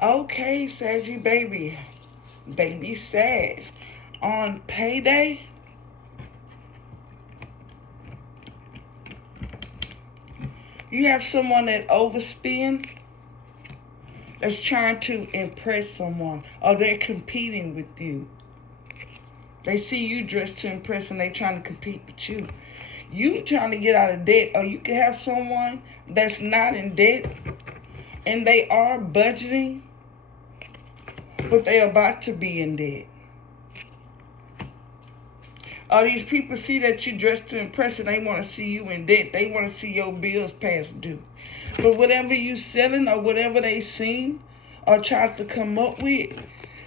Okay, Saggy baby. Baby Sag. On payday, you have someone that overspend, that's trying to impress someone, or they're competing with you. They see you dressed to impress and they trying to compete with you. You trying to get out of debt, or you can have someone that's not in debt and they are budgeting, but they're about to be in debt. All these people see that you dress to impress and they want to see you in debt. They want to see your bills past due. But whatever you selling or whatever they seen or tried to come up with,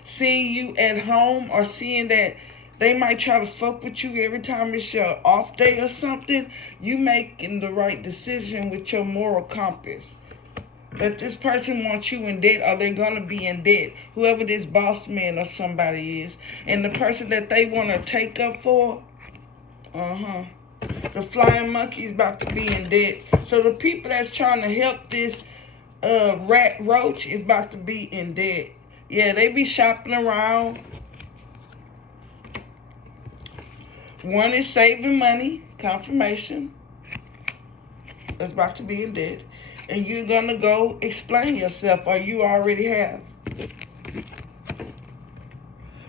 seeing you at home or seeing that they might try to fuck with you every time it's your off day or something, you making the right decision with your moral compass. That this person wants you in debt, or they're going to be in debt, whoever this boss man or somebody is. And the person that they want to take up for, the flying monkey is about to be in debt. So the people that's trying to help this rat roach is about to be in debt. Yeah, they be shopping around. One is saving money, confirmation. That's about to be in debt. And you're going to go explain yourself, or you already have.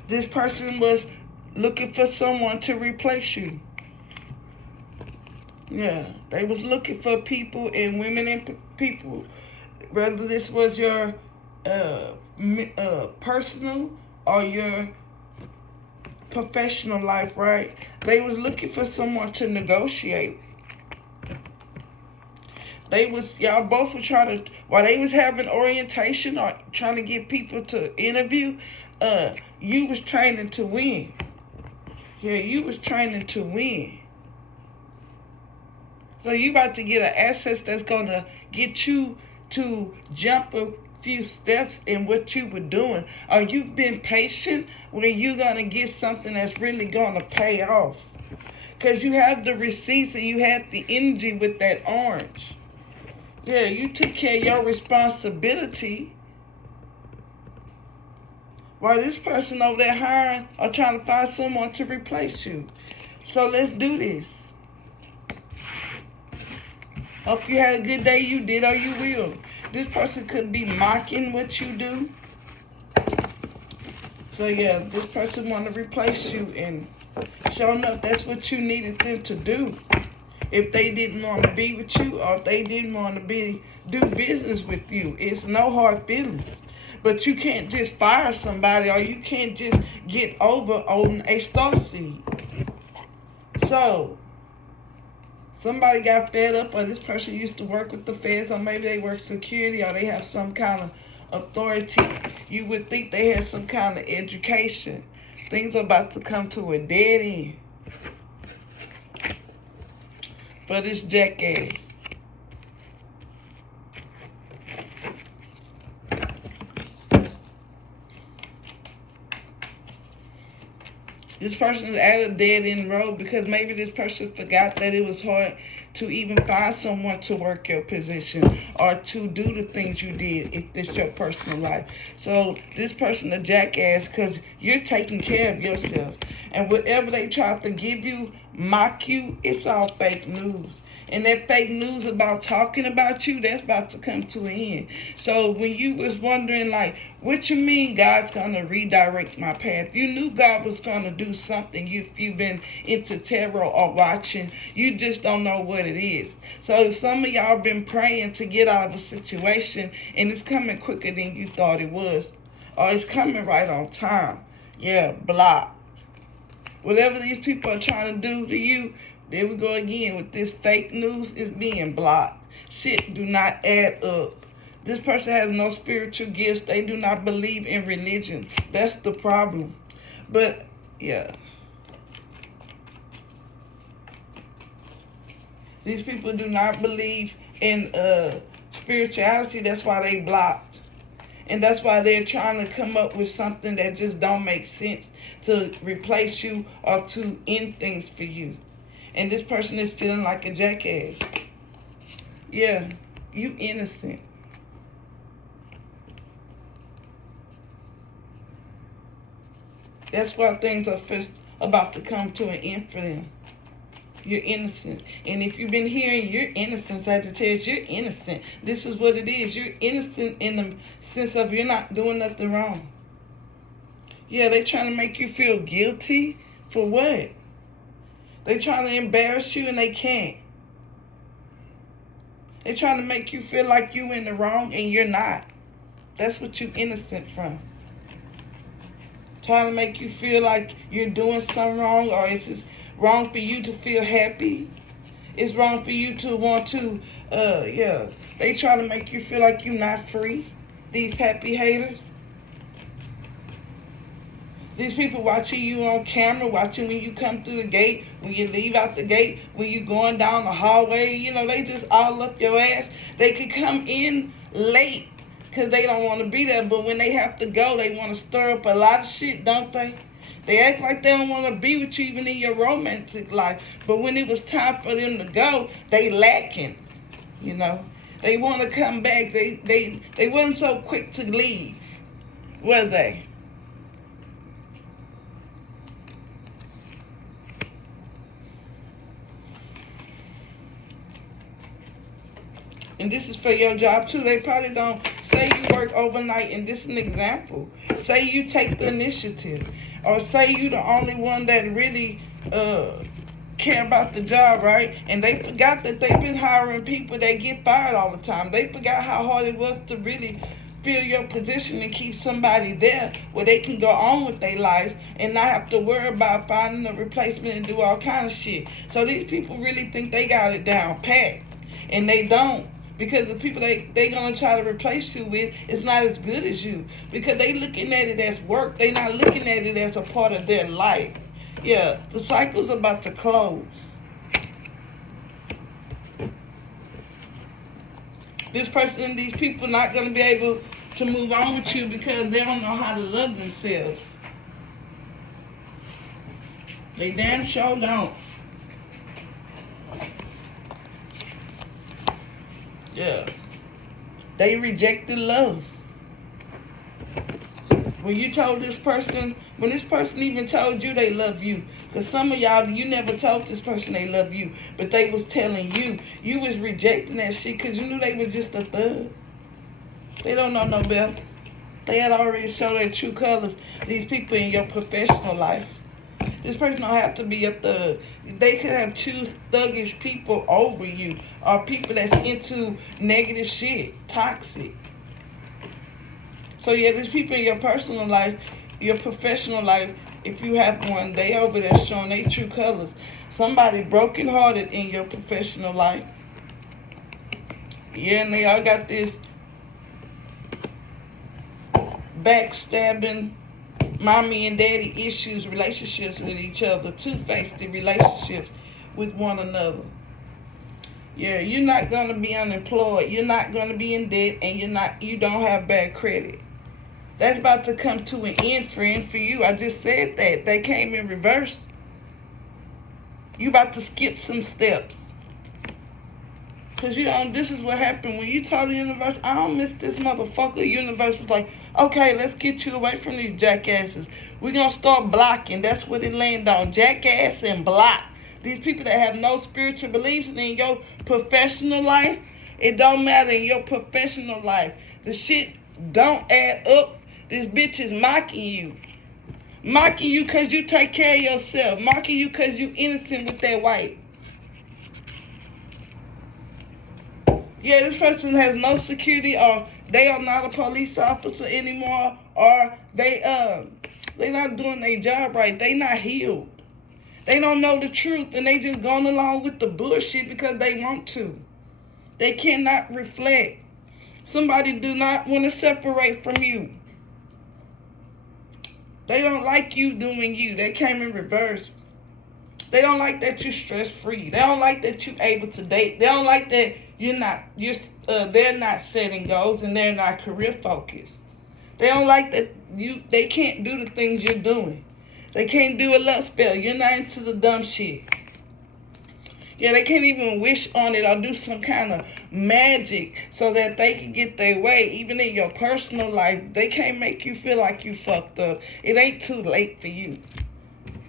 This person was looking for someone to replace you. Yeah, they was looking for people and women and people. Whether this was your personal or your professional life, right? They was looking for someone to negotiate. Y'all both were trying to, while they was having orientation or trying to get people to interview, you was training to win. Yeah, you was training to win. So you about to get an asset that's going to get you to jump a few steps in what you were doing. Or you've been patient when you're going to get something that's really going to pay off. Because you have the receipts and you had the energy with that orange. Yeah, you took care of your responsibility. While this person over there hiring or trying to find someone to replace you. So let's do this. Hope you had a good day. You did or you will. This person could be mocking what you do. So yeah, this person want to replace you, and sure enough, that's what you needed them to do. If they didn't want to be with you, or if they didn't want to do business with you, it's no hard feelings. But you can't just fire somebody, or you can't just get over on a star seed. So somebody got fed up, or this person used to work with the feds, or maybe they work security, or they have some kind of authority. You would think they had some kind of education. Things are about to come to a dead end for this jackass. This person is at a dead end road because maybe this person forgot that it was hard to even find someone to work your position or to do the things you did if this your personal life. So this person a jackass because you're taking care of yourself. And whatever they try to give you, mock you, it's all fake news. And that fake news about talking about you, that's about to come to an end. So when you was wondering, like, what you mean God's going to redirect my path? You knew God was going to do something if you've been into tarot or watching. You just don't know what it is. So some of y'all been praying to get out of a situation, and it's coming quicker than you thought it was. Or it's coming right on time. Yeah, blocked. Whatever these people are trying to do to you, there we go again with this fake news, is being blocked. Shit do not add up. This person has no spiritual gifts. They do not believe in religion. That's the problem. But, yeah. These people do not believe in spirituality. That's why they blocked. And that's why they're trying to come up with something that just don't make sense to replace you or to end things for you. And this person is feeling like a jackass. Yeah, you innocent. That's why things are first about to come to an end for them. You're innocent. And if you've been hearing you're innocent, Sagittarius, you're innocent. This is what it is. You're innocent in the sense of you're not doing nothing wrong. Yeah, they're trying to make you feel guilty for what? They're trying to embarrass you and they can't. They're trying to make you feel like you in the wrong and you're not. That's what you're innocent from. Trying to make you feel like you're doing something wrong, or it's just wrong for you to feel happy. It's wrong for you to want to, They try to make you feel like you're not free. These happy haters. These people watching you on camera, watching when you come through the gate, when you leave out the gate, when you going down the hallway, they just all up your ass. They could come in late because they don't want to be there, but when they have to go, they want to stir up a lot of shit, don't they? They act like they don't want to be with you even in your romantic life, but when it was time for them to go, they lacking, They want to come back. They wasn't so quick to leave, were they? And this is for your job too. They probably don't say you work overnight, and this is an example. Say you take the initiative, or say you the only one that really care about the job, right? And they forgot that they've been hiring people that get fired all the time. They forgot how hard it was to really fill your position and keep somebody there where they can go on with their lives and not have to worry about finding a replacement and do all kind of shit. So these people really think they got it down pat, and they don't. Because the people they going to try to replace you with is not as good as you. Because they looking at it as work. They not looking at it as a part of their life. Yeah, the cycle's about to close. This person and these people not going to be able to move on with you because they don't know how to love themselves. They damn sure don't. Yeah. They rejected love. When you told this person, when this person even told you they love you, because some of y'all, you never told this person they love you, but they was telling you, you was rejecting that shit because you knew they was just a thug. They don't know no better. They had already shown their true colors. These people in your professional life. This person don't have to be a thug. They could have choose thuggish people over you, or people that's into negative shit, toxic. So yeah, there's people in your personal life, your professional life, if you have one, they over there showing their true colors. Somebody brokenhearted in your professional life. Yeah, and they all got this backstabbing, mommy and daddy issues, relationships with each other, two-faced relationships with one another. Yeah, you're not going to be unemployed. You're not going to be in debt, and you don't have bad credit. That's about to come to an end, friend, for you. I just said that. They came in reverse. You about to skip some steps. Because, this is what happened. When you told the universe, I don't miss this motherfucker, the universe was like, okay, let's get you away from these jackasses. We're going to start blocking. That's what it landed on. Jackass and block. These people that have no spiritual beliefs, and in your professional life, it don't matter in your professional life. The shit don't add up. This bitch is mocking you. Mocking you because you take care of yourself. Mocking you because you innocent with that white. Yeah, this person has no security, or they are not a police officer anymore, or they're not doing their job right. They not healed. They don't know the truth, and they just going along with the bullshit because they want to. They cannot reflect. Somebody do not want to separate from you. They don't like you doing you. They came in reverse. They don't like that you're stress-free. They don't like that you're able to date. They don't like that they're not setting goals and they're not career focused. They don't like that they can't do the things you're doing. They can't do a love spell. You're not into the dumb shit. Yeah, they can't even wish on it or do some kind of magic so that they can get their way. Even in your personal life, they can't make you feel like you fucked up. It ain't too late for you.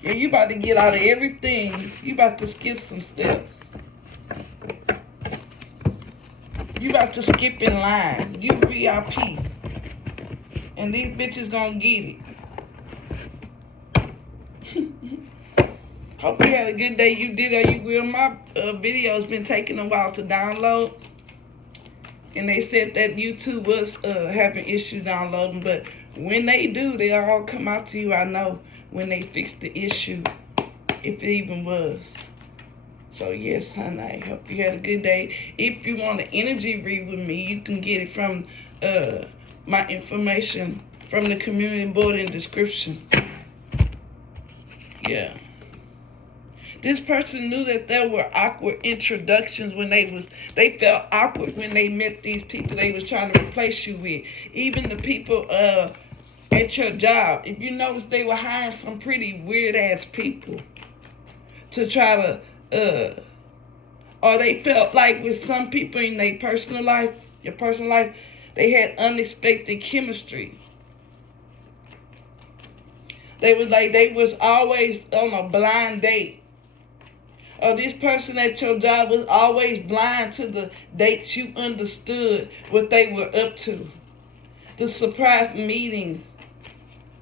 Yeah, you about to get out of everything. You about to skip some steps. You about to skip in line. You VIP. And these bitches gonna get it. Hope you had a good day. You did or you will. My video's been taking a while to download. And they said that YouTube was having issues downloading. But when they do, they'll all come out to you. I know when they fix the issue, if it even was. So yes, honey, I hope you had a good day. If you want an energy read with me, you can get it from my information from the community board in description. Yeah. This person knew that there were awkward introductions when they felt awkward when they met these people they was trying to replace you with. Even the people at your job. If you notice, they were hiring some pretty weird ass people to try to or they felt like with some people in their personal life, your personal life, they had unexpected chemistry. They was always on a blind date. Or this person at your job was always blind to the dates you understood what they were up to. The surprise meetings.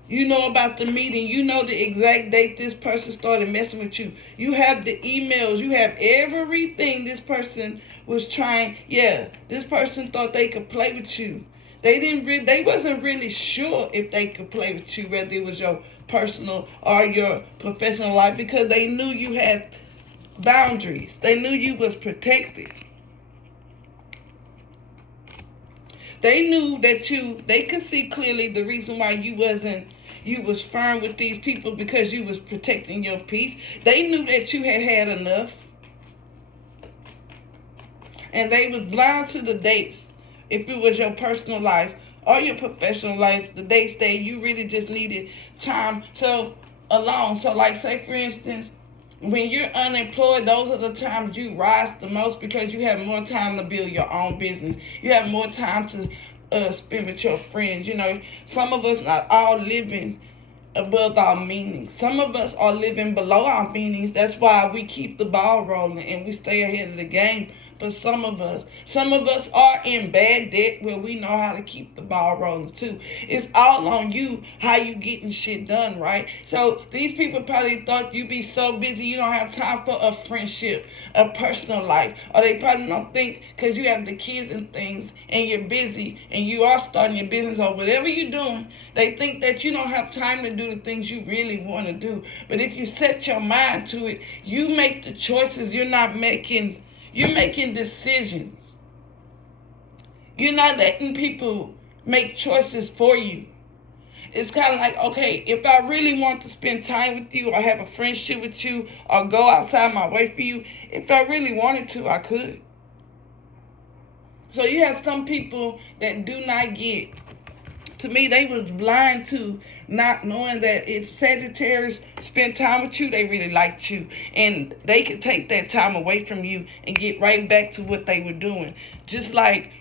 You know about the meeting. You know the exact date this person started messing with you. You have the emails. You have everything this person was trying. Yeah, this person thought they could play with you. They wasn't really sure if they could play with you, whether it was your personal or your professional life, because they knew you had boundaries. They knew you was protected. They knew that they could see clearly the reason why you was firm with these people, because you was protecting your peace. They knew that you had enough. And they was blind to the dates. If it was your personal life or your professional life, the dates that you really just needed time alone. So like, say for instance, when you're unemployed, those are the times you rise the most, because you have more time to build your own business. You have more time to spend with your friends. You know, some of us not all living above our meanings. Some of us are living below our meanings. That's why we keep the ball rolling and we stay ahead of the game. But some of us are in bad debt where we know how to keep the ball rolling too. It's all on you, how you getting shit done, right? So these people probably thought you be so busy you don't have time for a friendship, a personal life. Or they probably don't think, because you have the kids and things and you're busy and you are starting your business or whatever you're doing, they think that you don't have time to do the things you really want to do. But if you set your mind to it, you make the choices. You're making decisions. You're not letting people make choices for you. It's kind of like, okay, if I really want to spend time with you or have a friendship with you or go outside my way for you, if I really wanted to, I could. So you have some people that do not get. To me, they was blind to not knowing that if Sagittarius spent time with you, they really liked you. And they could take that time away from you and get right back to what they were doing. Just like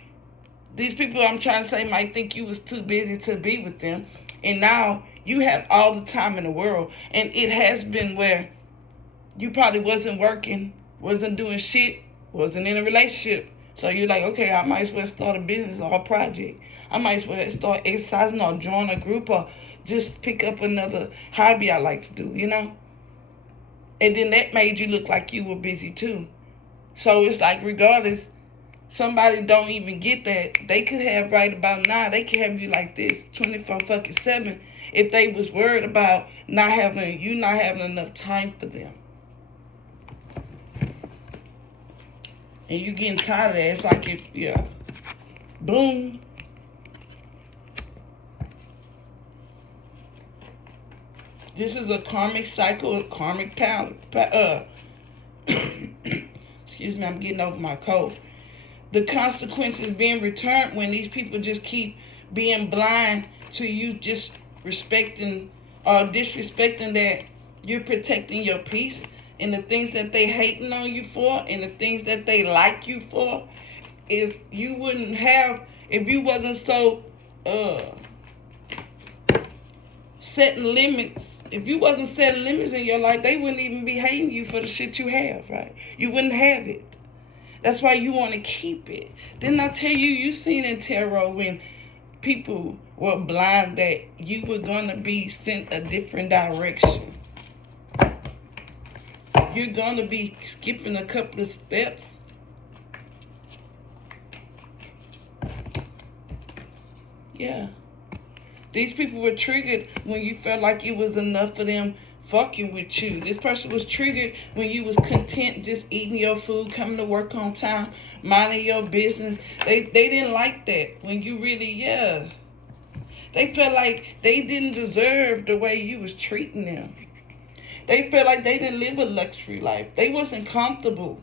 these people I'm trying to say might think you was too busy to be with them. And now you have all the time in the world. And it has been where you probably wasn't working, wasn't doing shit, wasn't in a relationship. So you're like, okay, I might as well start a business or a project. I might as well start exercising or join a group or just pick up another hobby I like to do, you know? And then that made you look like you were busy too. So it's like, regardless, somebody don't even get that. They could have right about now, they could have you like this 24/7 if they was worried about not having enough time for them. And you getting tired of that. It's like, boom. This is a karmic cycle, a karmic pattern. Excuse me, I'm getting over my cold. The consequences being returned when these people just keep being blind to you, just respecting or disrespecting that you're protecting your peace and the things that they hating on you for and the things that they like you for is you wouldn't have, if you wasn't so setting limits. If you wasn't setting limits in your life, they wouldn't even be hating you for the shit you have, right? You wouldn't have it. That's why you want to keep it. Didn't I tell you, you seen in tarot when people were blind that you were going to be sent a different direction. You're going to be skipping a couple of steps. Yeah. These people were triggered when you felt like it was enough of them fucking with you. This person was triggered when you was content just eating your food, coming to work on time, minding your business. They didn't like that when you really, yeah. They felt like they didn't deserve the way you was treating them. They felt like they didn't live a luxury life. They wasn't comfortable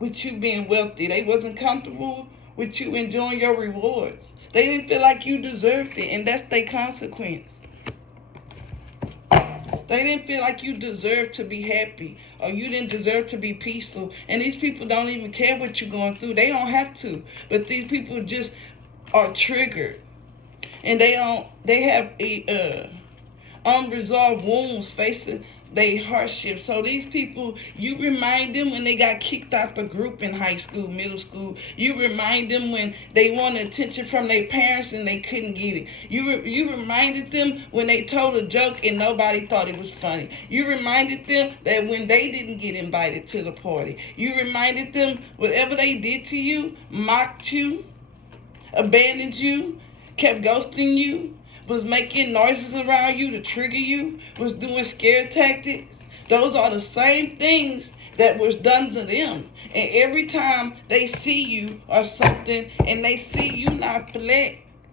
with you being wealthy. They wasn't comfortable with you enjoying your rewards. They didn't feel like you deserved it, and that's their consequence. They didn't feel like you deserved to be happy or you didn't deserve to be peaceful. And these people don't even care what you're going through. They don't have to. But these people just are triggered. And they have unresolved wounds facing their hardship. So these people, you remind them when they got kicked out the group in high school, middle school. You remind them when they wanted attention from their parents and they couldn't get it. You reminded them when they told a joke and nobody thought it was funny. You reminded them that when they didn't get invited to the party. You reminded them whatever they did to you, mocked you, abandoned you, kept ghosting you, was making noises around you to trigger you, was doing scare tactics. Those are the same things that was done to them. And every time they see you or something and they see you not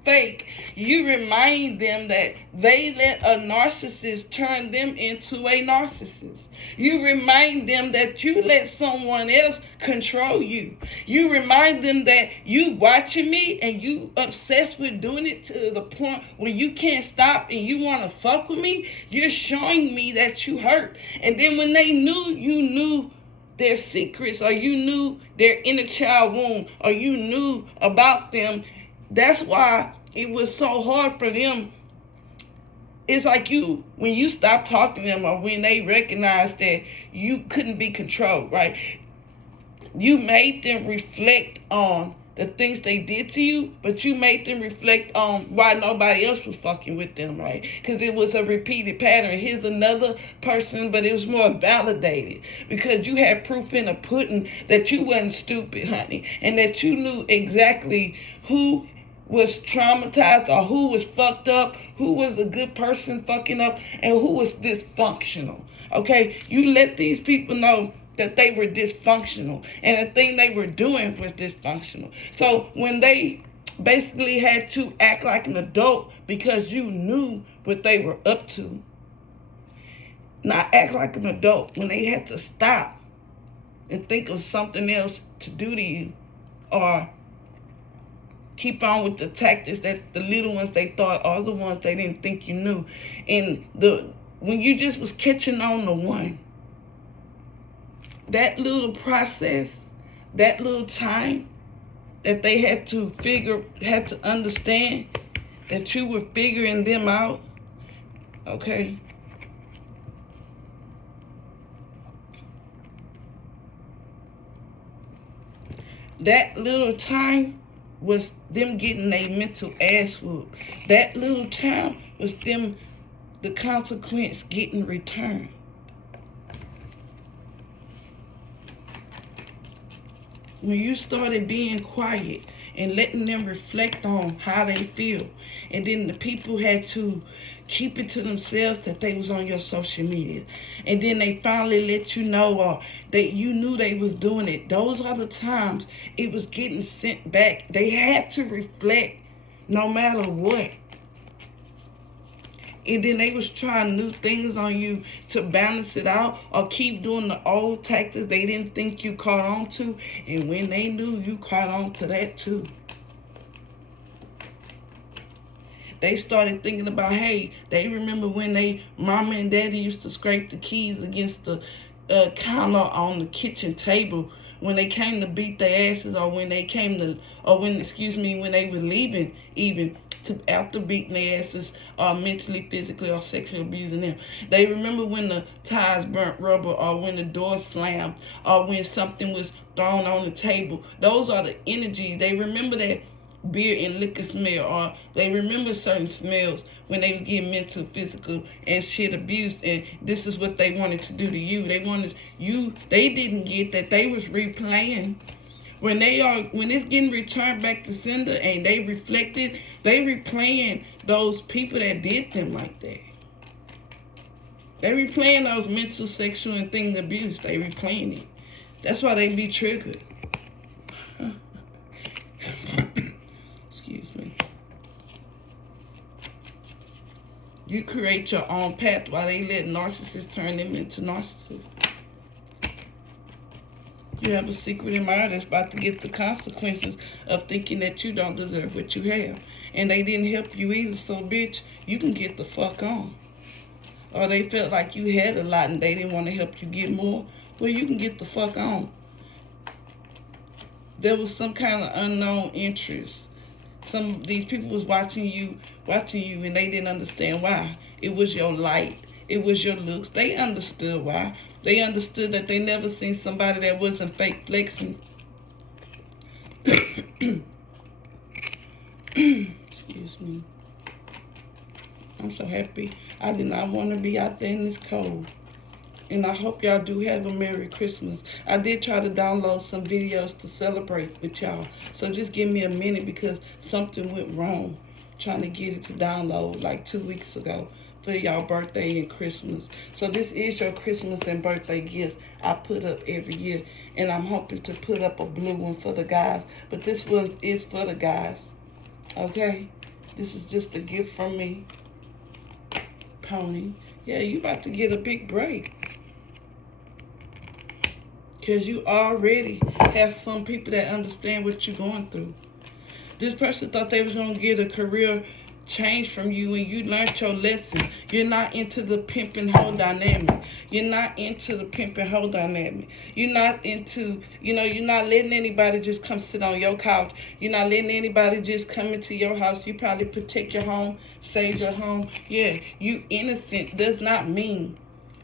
fake, you remind them that they let a narcissist turn them into a narcissist. You remind them that you let someone else control you. You remind them that you watching me and you obsessed with doing it to the point where you can't stop and you want to fuck with me. You're showing me that you hurt. And then when they you knew their secrets, or you knew their inner child wound, or you knew about them, that's why it was so hard for them. It's like when you stop talking to them or when they recognize that you couldn't be controlled, right? You made them reflect on the things they did to you, but you made them reflect on why nobody else was fucking with them, right? Because it was a repeated pattern. Here's another person, but it was more validated because you had proof in the pudding that you wasn't stupid, honey, and that you knew exactly who was traumatized or who was fucked up, who was a good person fucking up, and who was dysfunctional, okay? You let these people know that they were dysfunctional, and the thing they were doing was dysfunctional. So when they basically had to act like an adult because you knew what they were up to, not act like an adult, when they had to stop and think of something else to do to you, or keep on with the tactics that the little ones they thought are the ones they didn't think you knew. And when you just was catching on to one, that little process, that little time that they had to understand that you were figuring them out, okay? That little time was them getting their mental ass whooped. That little time was them, the consequence getting returned. When you started being quiet and letting them reflect on how they feel, and then the people had to keep it to themselves that they was on your social media, and then they finally let you know, or that you knew they was doing it. Those are the times it was getting sent back. They had to reflect no matter what. And then they was trying new things on you to balance it out, or keep doing the old tactics they didn't think you caught on to. And when they knew, you caught on to that too. They started thinking about, hey, they remember when they mama and daddy used to scrape the keys against the counter on the kitchen table when they came to beat their asses, or when they came to, or when, excuse me, when they were leaving, even to after beating their asses, or mentally, physically, or sexually abusing them. They remember when the tires burnt rubber, or when the door slammed, or when something was thrown on the table. Those are the energies. They remember that beer and liquor smell, or they remember certain smells when they was getting mental, physical, and shit abused, and this is what they wanted to do to you. They wanted you, they didn't get that they was replaying. When it's getting returned back to sender and they reflected, they replaying those people that did them like that. They replaying those mental, sexual, and thing abuse. They replaying it. That's why they be triggered. Excuse me. You create your own path while they let narcissists turn them into narcissists. You have a secret admirer that's about to get the consequences of thinking that you don't deserve what you have. And they didn't help you either, so bitch, you can get the fuck on. Or they felt like you had a lot and they didn't want to help you get more. Well, you can get the fuck on. There was some kind of unknown interest. Some of these people was watching you, and they didn't understand why. It was your light. It was your looks. They understood why. They understood that they never seen somebody that wasn't fake flexing. Excuse me. I'm so happy. I did not want to be out there in this cold. And I hope y'all do have a Merry Christmas. I did try to download some videos to celebrate with y'all. So just give me a minute because something went wrong trying to get it to download like 2 weeks ago for y'all birthday and Christmas. So this is your Christmas and birthday gift I put up every year. And I'm hoping to put up a blue one for the guys. But this one is for the guys. Okay? This is just a gift from me. Pony. Yeah, you about to get a big break. Because you already have some people that understand what you're going through. This person thought they was going to get a career change from you and you learned your lesson. You're not into the pimp and hoe dynamic. You're not into the pimp and hoe dynamic. You're not into, you're not letting anybody just come sit on your couch. You're not letting anybody just come into your house. You probably protect your home, save your home. Yeah, you innocent does not mean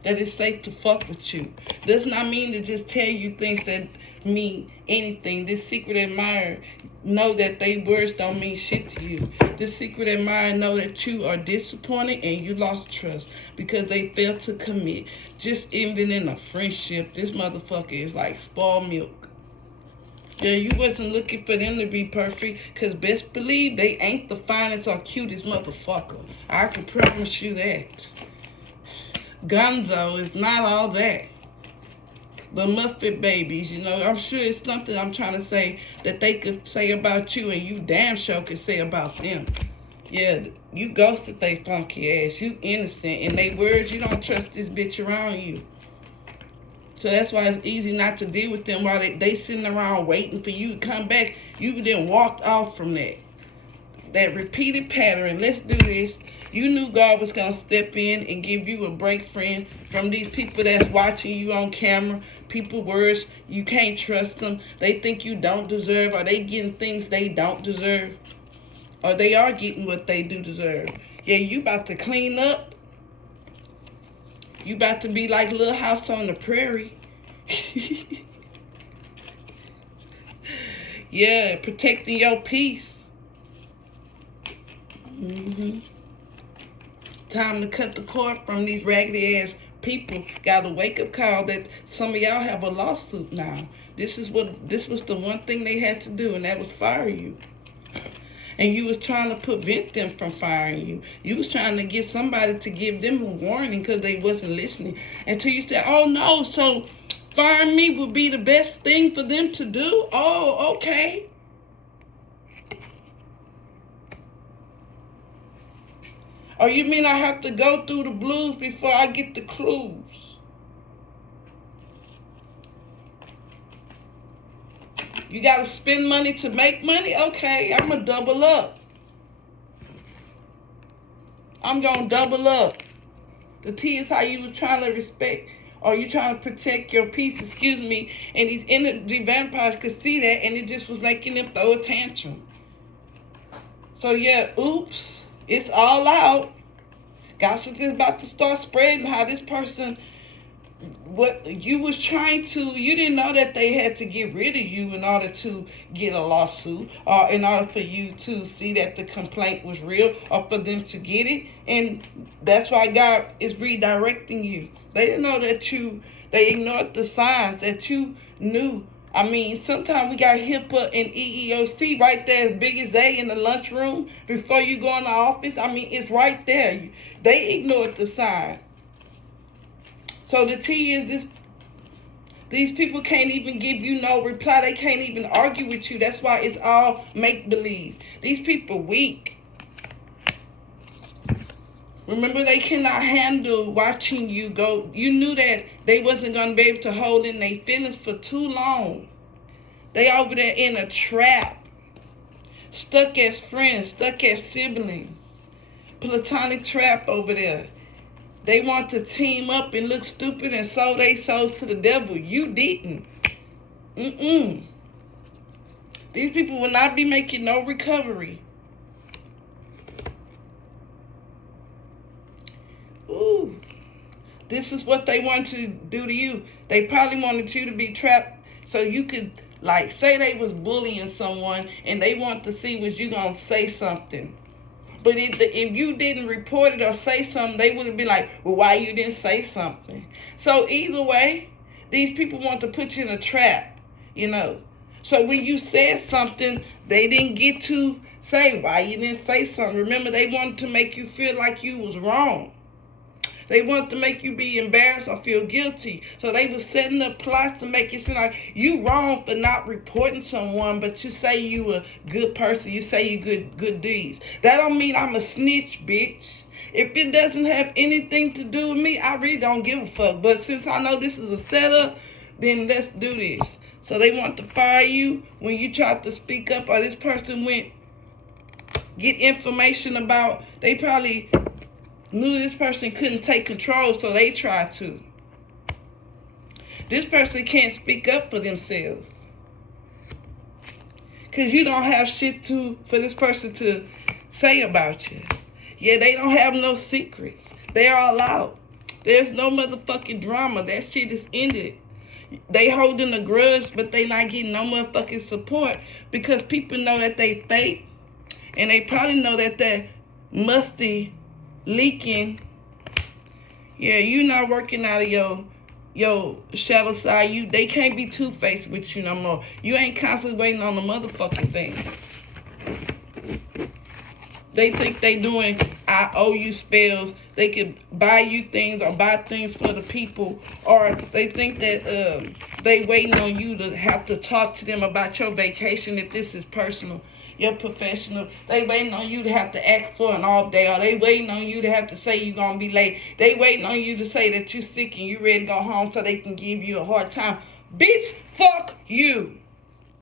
that it's safe to fuck with you. Does not mean to just tell you things that mean anything. This secret admirer know that they words don't mean shit to you. This secret admirer know that you are disappointed and you lost trust because they failed to commit. Just even in a friendship, this motherfucker is like spoiled milk. Yeah, you wasn't looking for them to be perfect because best believe they ain't the finest or cutest motherfucker. I can promise you that. Gonzo is not all that. The Muffet babies, I'm sure it's something I'm trying to say that they could say about you and you damn sure could say about them. Yeah, you ghosted they funky ass. You innocent. And they words, you don't trust this bitch around you. So that's why it's easy not to deal with them while they sitting around waiting for you to come back. You then walked off from that. That repeated pattern. Let's do this. You knew God was going to step in and give you a break, friend, from these people that's watching you on camera. People words, you can't trust them. They think you don't deserve. Or they getting things they don't deserve. Or they are getting what they do deserve. Yeah, you about to clean up. You about to be like Little House on the Prairie. Yeah, protecting your peace. Time to cut the cord from these raggedy ass people. Got a wake up call that some of y'all have a lawsuit now. This was the one thing they had to do, and that was fire you. And you was trying to prevent them from firing you. You was trying to get somebody to give them a warning because they wasn't listening. Until you said, oh no, so firing me would be the best thing for them to do? Oh, okay. Or you mean I have to go through the blues before I get the clues? You got to spend money to make money? Okay, I'm going to double up. I'm going to double up. The T is how you was trying to respect Or you trying to protect your peace, excuse me. And these energy vampires could see that, and it just was making them throw a tantrum. So yeah, oops, it's all out. Gossip is about to start spreading how this person, what you was trying to, you didn't know that they had to get rid of you in order to get a lawsuit, or in order for you to see that the complaint was real, or for them to get it. And that's why God is redirecting you. They didn't know that they ignored the signs that you knew. I mean, sometimes we got HIPAA and EEOC right there as big as they in the lunchroom before you go in the office. I mean, it's right there. They ignored the sign. So the T is these people can't even give you no reply. They can't even argue with you. That's why it's all make-believe. These people weak. Remember, they cannot handle watching you go. You knew that they wasn't going to be able to hold in their feelings for too long. They over there in a trap. Stuck as friends, stuck as siblings. Platonic trap over there. They want to team up and look stupid and sold their souls to the devil. You didn't. These people will not be making no recovery. Ooh. This is what they want to do to you. They probably wanted you to be trapped so you could, like, say they was bullying someone and they want to see was you going to say something. But if you didn't report it or say something, they would have been like, well, why you didn't say something? So either way, these people want to put you in a trap, you know. So when you said something, they didn't get to say why you didn't say something. Remember, they wanted to make you feel like you was wrong. They wanted to make you be embarrassed or feel guilty. So they were setting up plots to make it seem like you wrong for not reporting someone, but you say you a good person. You say you good deeds. That don't mean I'm a snitch, bitch. If it doesn't have anything to do with me, I really don't give a fuck. But since I know this is a setup, then let's do this. So they want to fire you when you tried to speak up, or this person went get information about, they probably knew this person couldn't take control, so they tried to. This person can't speak up for themselves. Because you don't have shit for this person to say about you. Yeah, they don't have no secrets. They're all out. There's no motherfucking drama. That shit is ended. They holding a grudge, but they not getting no motherfucking support because people know that they fake. And they probably know that that musty leaking. Yeah, you not working out of your shadow side. They can't be two-faced with you no more. You ain't constantly waiting on the motherfucking thing. They think they doing I owe you spells. They could buy you things or buy things for the people, or they think that they waiting on you to have to talk to them about your vacation if this is personal. You're professional. They waiting on you to have to ask for an off day, or they waiting on you to have to say you're going to be late. They waiting on you to say that you're sick and you ready to go home so they can give you a hard time. Bitch, fuck you.